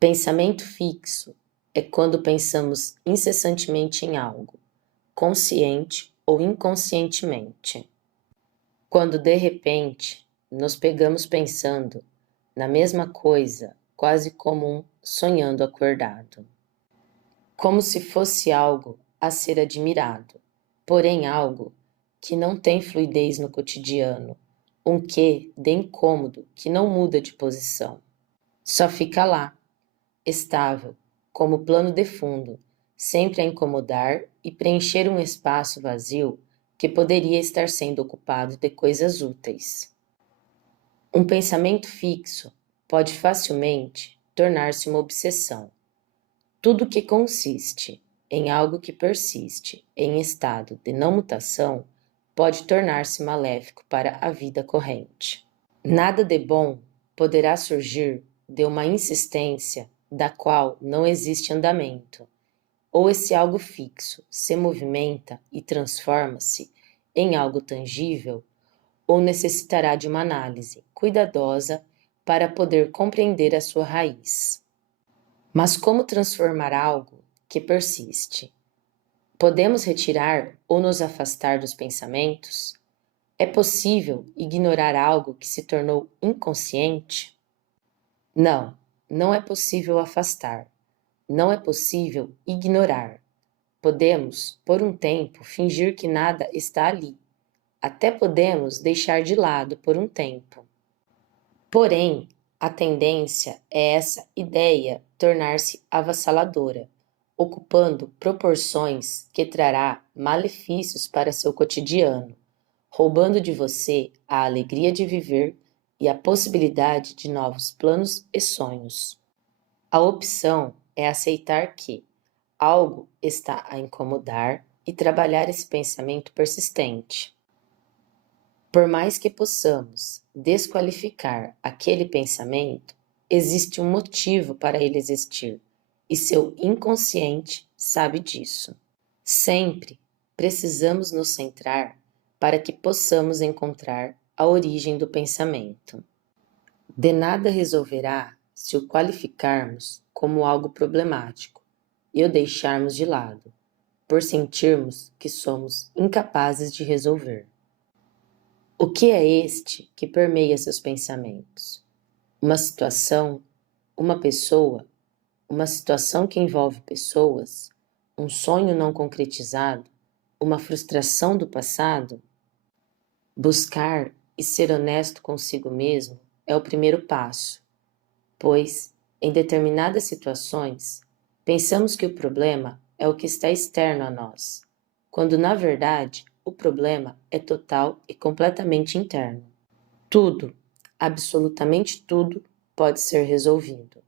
Pensamento fixo é quando pensamos incessantemente em algo, consciente ou inconscientemente. Quando de repente nos pegamos pensando na mesma coisa, quase como um sonhando acordado. Como se fosse algo a ser admirado, porém algo que não tem fluidez no cotidiano, um quê de incômodo que não muda de posição. Só fica lá, estável, como plano de fundo, sempre a incomodar e preencher um espaço vazio que poderia estar sendo ocupado de coisas úteis. Um pensamento fixo pode facilmente tornar-se uma obsessão. Tudo que consiste em algo que persiste em estado de não mutação pode tornar-se maléfico para a vida corrente. Nada de bom poderá surgir de uma insistência da qual não existe andamento, ou esse algo fixo se movimenta e transforma-se em algo tangível, ou necessitará de uma análise cuidadosa para poder compreender a sua raiz. Mas como transformar algo que persiste? Podemos retirar ou nos afastar dos pensamentos? É possível ignorar algo que se tornou inconsciente? Não, não é possível afastar. Não é possível ignorar. Podemos, por um tempo, fingir que nada está ali. Até podemos deixar de lado por um tempo. Porém, a tendência é essa ideia tornar-se avassaladora, ocupando proporções que trará malefícios para seu cotidiano, roubando de você a alegria de viver e a possibilidade de novos planos e sonhos. A opção é aceitar que algo está a incomodar e trabalhar esse pensamento persistente. Por mais que possamos desqualificar aquele pensamento, existe um motivo para ele existir e seu inconsciente sabe disso. Sempre precisamos nos centrar para que possamos encontrar a origem do pensamento. De nada resolverá se o qualificarmos como algo problemático e o deixarmos de lado, por sentirmos que somos incapazes de resolver. O que é este que permeia seus pensamentos? Uma situação, uma pessoa, uma situação que envolve pessoas, um sonho não concretizado, uma frustração do passado? Buscar e ser honesto consigo mesmo é o primeiro passo, pois, em determinadas situações, pensamos que o problema é o que está externo a nós, quando na verdade o problema é total e completamente interno. Tudo, absolutamente tudo, pode ser resolvido.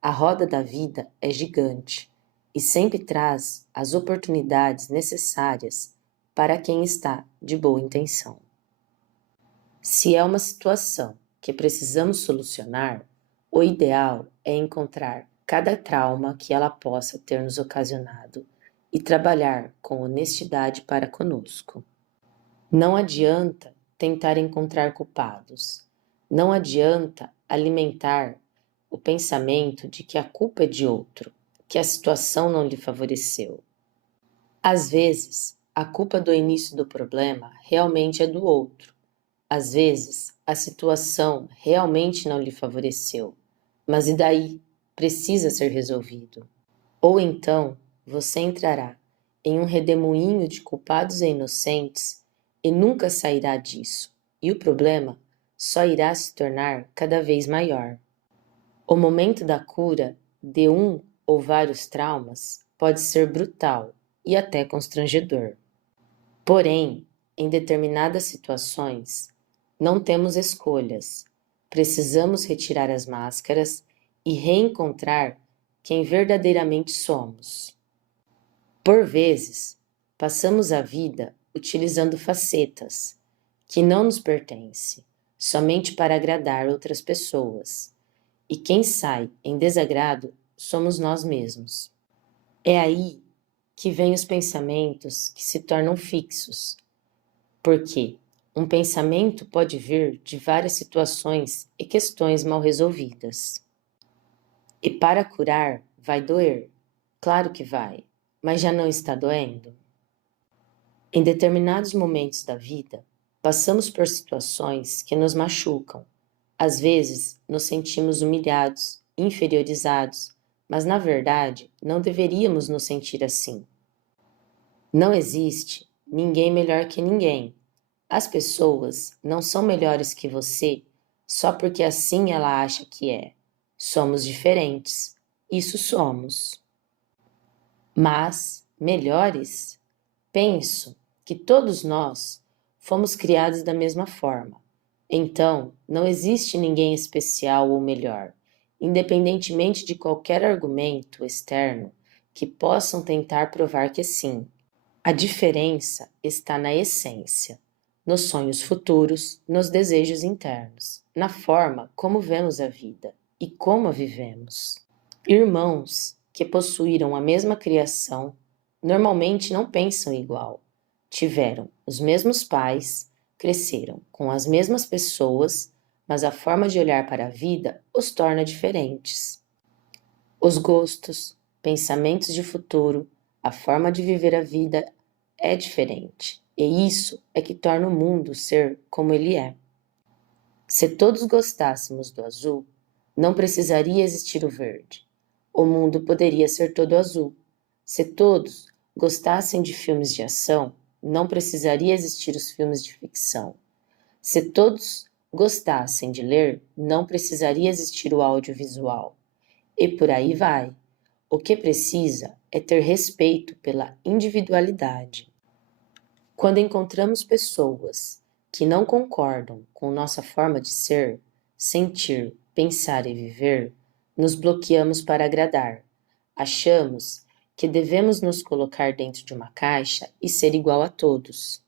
A roda da vida é gigante e sempre traz as oportunidades necessárias para quem está de boa intenção. Se é uma situação que precisamos solucionar, o ideal é encontrar cada trauma que ela possa ter nos ocasionado e trabalhar com honestidade para conosco. Não adianta tentar encontrar culpados. Não adianta alimentar o pensamento de que a culpa é de outro, que a situação não lhe favoreceu. Às vezes, a culpa do início do problema realmente é do outro. Às vezes, a situação realmente não lhe favoreceu, mas e daí? Precisa ser resolvido. Ou então, você entrará em um redemoinho de culpados e inocentes e nunca sairá disso, e o problema só irá se tornar cada vez maior. O momento da cura de um ou vários traumas pode ser brutal e até constrangedor. Porém, em determinadas situações, não temos escolhas. Precisamos retirar as máscaras e reencontrar quem verdadeiramente somos. Por vezes, passamos a vida utilizando facetas que não nos pertencem, somente para agradar outras pessoas. E quem sai em desagrado somos nós mesmos. É aí que vêm os pensamentos que se tornam fixos, porque um pensamento pode vir de várias situações e questões mal resolvidas. E para curar, vai doer. Claro que vai, mas já não está doendo? Em determinados momentos da vida, passamos por situações que nos machucam. Às vezes, nos sentimos humilhados, inferiorizados, mas na verdade, não deveríamos nos sentir assim. Não existe ninguém melhor que ninguém. As pessoas não são melhores que você só porque assim ela acha que é. Somos diferentes. Isso somos. Mas, melhores? Penso que todos nós fomos criados da mesma forma. Então, não existe ninguém especial ou melhor, independentemente de qualquer argumento externo que possam tentar provar que sim. A diferença está na essência, nos sonhos futuros, nos desejos internos, na forma como vemos a vida e como a vivemos. Irmãos que possuíram a mesma criação normalmente não pensam igual. Tiveram os mesmos pais, cresceram com as mesmas pessoas, mas a forma de olhar para a vida os torna diferentes. Os gostos, pensamentos de futuro, a forma de viver a vida é diferente, e isso é que torna o mundo ser como ele é. Se todos gostássemos do azul, não precisaria existir o verde. O mundo poderia ser todo azul. Se todos gostassem de filmes de ação, não precisaria existir os filmes de ficção. Se todos gostassem de ler, não precisaria existir o audiovisual. E por aí vai. O que precisa é ter respeito pela individualidade. Quando encontramos pessoas que não concordam com nossa forma de ser, sentir, pensar e viver, nos bloqueamos para agradar. Achamos que devemos nos colocar dentro de uma caixa e ser igual a todos.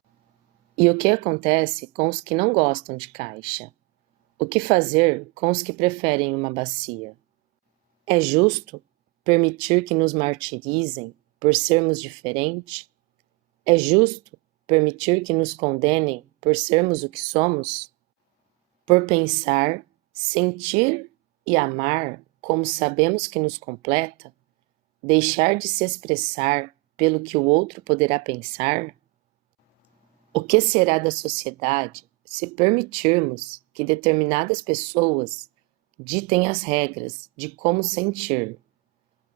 E o que acontece com os que não gostam de caixa? O que fazer com os que preferem uma bacia? É justo permitir que nos martirizem por sermos diferentes? É justo permitir que nos condenem por sermos o que somos? Por pensar, sentir e amar como sabemos que nos completa? Deixar de se expressar pelo que o outro poderá pensar? O que será da sociedade se permitirmos que determinadas pessoas ditem as regras de como sentir?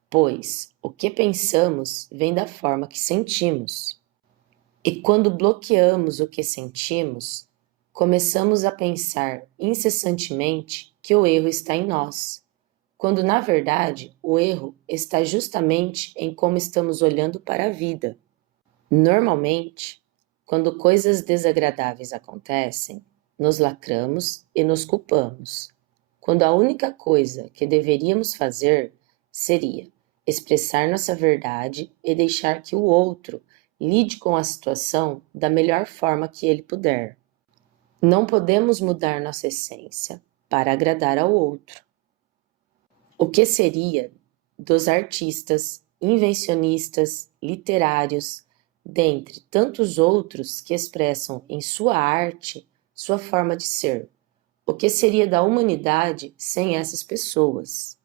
Pois o que pensamos vem da forma que sentimos. E quando bloqueamos o que sentimos, começamos a pensar incessantemente que o erro está em nós, quando na verdade o erro está justamente em como estamos olhando para a vida. Normalmente, quando coisas desagradáveis acontecem, nos lacramos e nos culpamos, quando a única coisa que deveríamos fazer seria expressar nossa verdade e deixar que o outro lide com a situação da melhor forma que ele puder. Não podemos mudar nossa essência para agradar ao outro. O que seria dos artistas, invencionistas, literários, dentre tantos outros que expressam em sua arte sua forma de ser? O que seria da humanidade sem essas pessoas?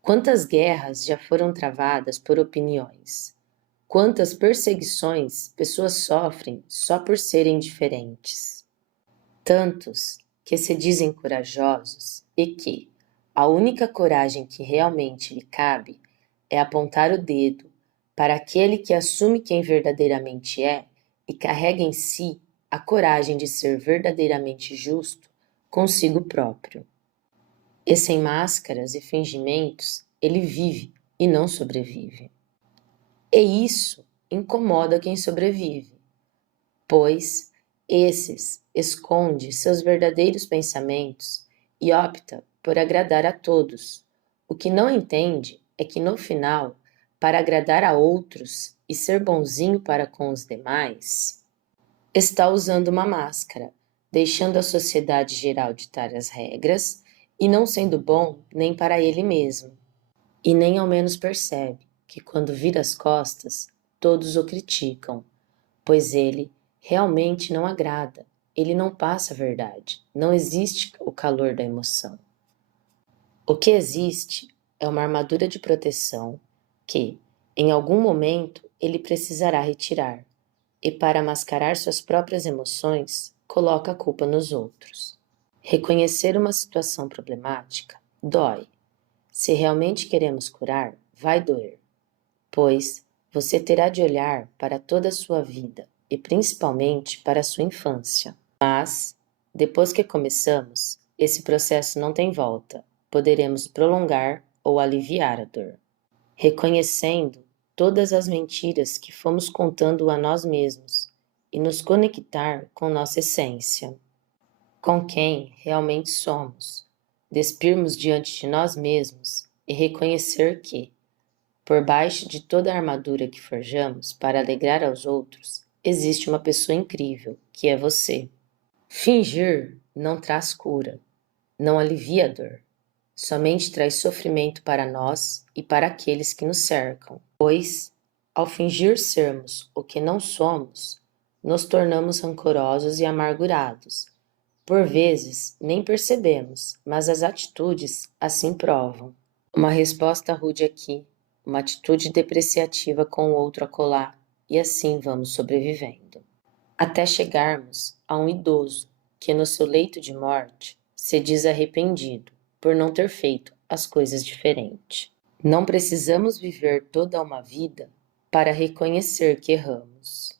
Quantas guerras já foram travadas por opiniões? Quantas perseguições pessoas sofrem só por serem diferentes? Tantos que se dizem corajosos e que a única coragem que realmente lhe cabe é apontar o dedo para aquele que assume quem verdadeiramente é e carrega em si a coragem de ser verdadeiramente justo consigo próprio. E sem máscaras e fingimentos, ele vive e não sobrevive. E isso incomoda quem sobrevive, pois esses esconde seus verdadeiros pensamentos e opta por agradar a todos. O que não entende é que no final, para agradar a outros e ser bonzinho para com os demais, está usando uma máscara, deixando a sociedade geral ditar as regras e não sendo bom nem para ele mesmo. E nem ao menos percebe que quando vira as costas, todos o criticam, pois ele realmente não agrada, ele não passa a verdade, não existe o calor da emoção. O que existe é uma armadura de proteção que, em algum momento, ele precisará retirar, e para mascarar suas próprias emoções, coloca a culpa nos outros. Reconhecer uma situação problemática dói. Se realmente queremos curar, vai doer, pois você terá de olhar para toda a sua vida e principalmente para a sua infância. Mas, depois que começamos, esse processo não tem volta. Poderemos prolongar ou aliviar a dor. Reconhecendo todas as mentiras que fomos contando a nós mesmos e nos conectar com nossa essência, com quem realmente somos, despirmos diante de nós mesmos e reconhecer que, por baixo de toda a armadura que forjamos para alegrar aos outros, existe uma pessoa incrível, que é você. Fingir não traz cura, não alivia a dor. Somente traz sofrimento para nós e para aqueles que nos cercam, pois, ao fingir sermos o que não somos, nos tornamos rancorosos e amargurados. Por vezes, nem percebemos, mas as atitudes assim provam. Uma resposta rude aqui, uma atitude depreciativa com o outro acolá, e assim vamos sobrevivendo. Até chegarmos a um idoso que, no seu leito de morte, se diz arrependido por não ter feito as coisas diferente. Não precisamos viver toda uma vida para reconhecer que erramos.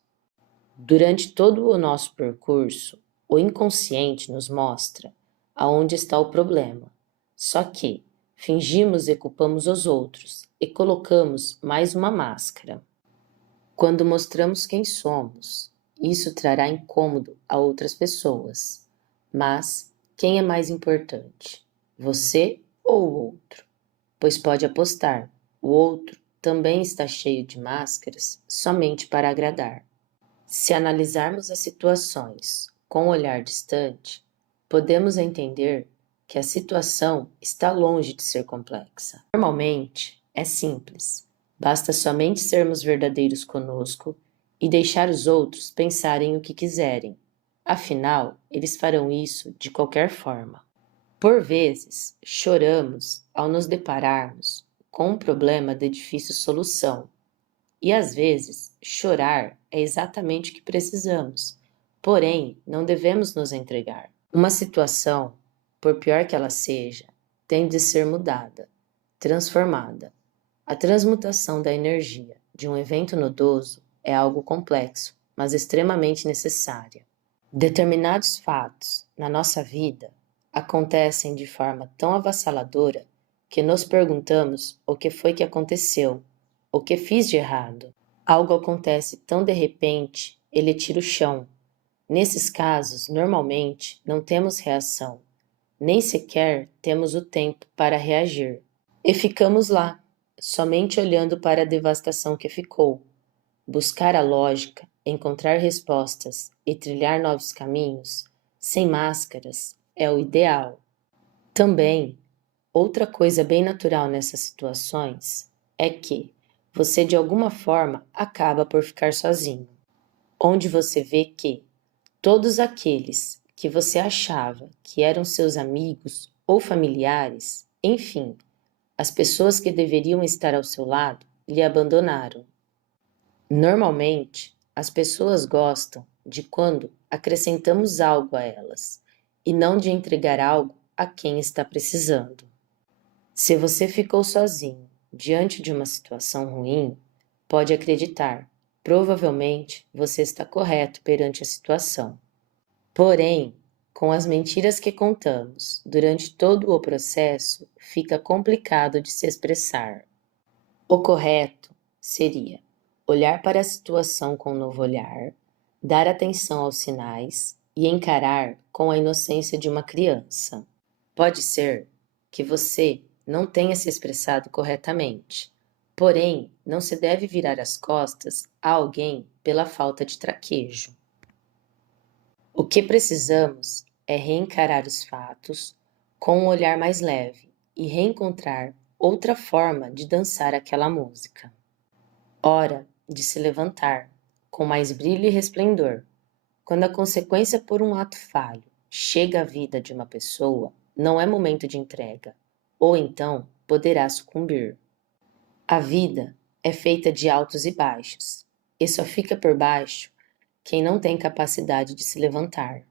Durante todo o nosso percurso, o inconsciente nos mostra aonde está o problema. Só que fingimos e culpamos os outros e colocamos mais uma máscara. Quando mostramos quem somos, isso trará incômodo a outras pessoas. Mas quem é mais importante? Você ou o outro? Pois pode apostar, o outro também está cheio de máscaras somente para agradar. Se analisarmos as situações com um olhar distante, podemos entender que a situação está longe de ser complexa. Normalmente, é simples. Basta somente sermos verdadeiros conosco e deixar os outros pensarem o que quiserem. Afinal, eles farão isso de qualquer forma. Por vezes, choramos ao nos depararmos com um problema de difícil solução. E às vezes, chorar é exatamente o que precisamos. Porém, não devemos nos entregar. Uma situação, por pior que ela seja, tem de ser mudada, transformada. A transmutação da energia de um evento nodoso é algo complexo, mas extremamente necessária. Determinados fatos na nossa vida acontecem de forma tão avassaladora que nos perguntamos o que foi que aconteceu, o que fiz de errado. Algo acontece tão de repente, ele tira o chão. Nesses casos, normalmente, não temos reação, nem sequer temos o tempo para reagir. E ficamos lá, somente olhando para a devastação que ficou. Buscar a lógica, encontrar respostas e trilhar novos caminhos, sem máscaras, é o ideal. Também, outra coisa bem natural nessas situações é que você de alguma forma acaba por ficar sozinho, onde você vê que todos aqueles que você achava que eram seus amigos ou familiares, enfim, as pessoas que deveriam estar ao seu lado, lhe abandonaram. Normalmente, as pessoas gostam de quando acrescentamos algo a elas e não de entregar algo a quem está precisando. Se você ficou sozinho diante de uma situação ruim, pode acreditar, provavelmente você está correto perante a situação. Porém, com as mentiras que contamos durante todo o processo, fica complicado de se expressar. O correto seria olhar para a situação com um novo olhar, dar atenção aos sinais e encarar com a inocência de uma criança. Pode ser que você não tenha se expressado corretamente, porém, não se deve virar as costas a alguém pela falta de traquejo. O que precisamos é reencarar os fatos com um olhar mais leve e reencontrar outra forma de dançar aquela música. Hora de se levantar, com mais brilho e resplendor. Quando a consequência por um ato falho chega à vida de uma pessoa, não é momento de entrega, ou então poderá sucumbir. A vida é feita de altos e baixos, e só fica por baixo quem não tem capacidade de se levantar.